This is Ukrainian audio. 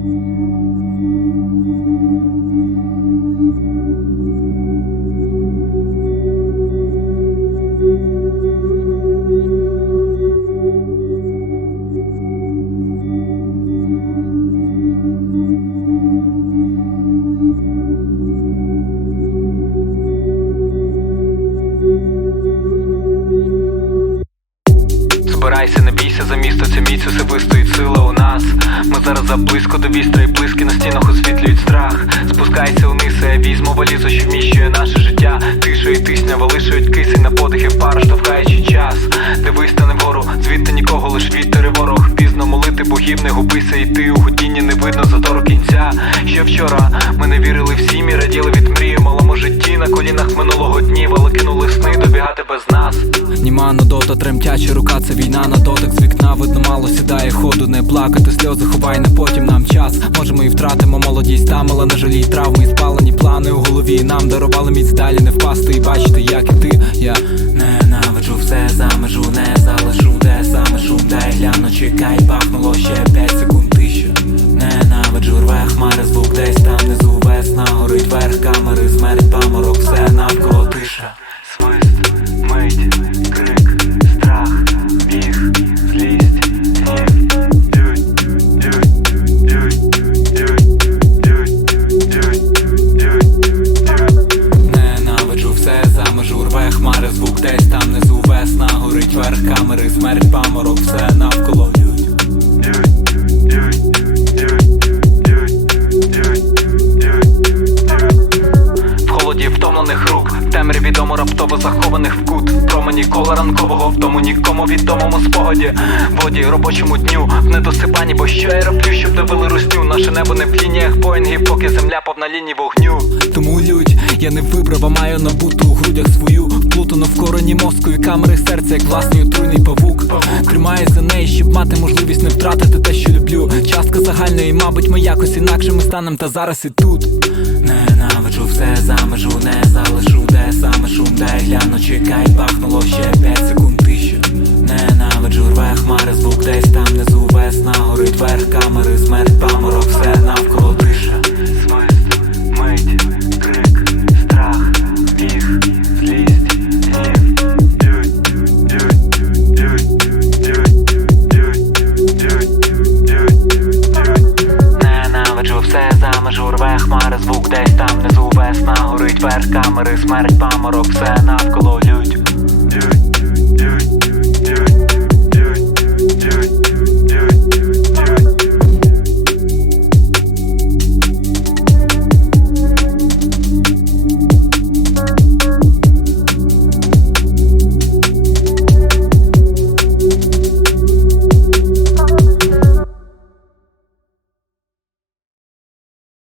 Збирайся, не бійся за місто, це міць усе вистоїть сила заблизько до вістра і блиски на стінах освітлюють страх. Спускайся вниз, я візьму валізу, що вміщує наше життя. Тиша і тисня вилишують кисень на подихи пар, штовхаючи час. Дивись та не вгору, звідти нікого, лиш вітер богів, не губися, йти у ходінні не видно затору кінця. Ще вчора ми не вірили в сім'ї, раділи від мрії, малому житті на колінах минулого днів, але кинули сни добігати без нас. Німа нудота, тремтяча рука, це війна на дотик з вікна видно мало сідає ходу, не плакати, сльози ховай на потім нам час. Може, ми і втратимо молодість там, але на жалій травми і спалені плани у голові. Нам дарували міць далі не впасти і бачити, як і ти. Я ненавиджу все за межу, не залишу, гляну, чекай, бахнуло ще 5 секунд тиша. Ненавиджу рве хмари, звук десь там внизу весна горить верх камери, рве звук десь там внизу весна горить верх камери, смерть паморок, все навколо лють. В холоді втомлених рук, в темряві дому раптово захованих в кут. Промені кола ранкового в тому нікому відомому спогаді. Воді робочому дню, в недосипанні, бо що я роблю, щоб довели русню. Наше небо не в лініях боїнгів, поки земля повна ліній вогню. Тому лють, я не вибрав, а маю набуту у грудях свою. Плутану в короні мозку і камери серця, як власний отруйний павук. Тримаю за неї, щоб мати можливість не втратити те, що люблю. Частка загальної, мабуть, ми якось інакше ми станем та зараз і тут. Ненавиджу все за межу, не залишу, за межу рве хмари, звук десь там внизу весна горить верх камери, смерть паморок, все навколо дють,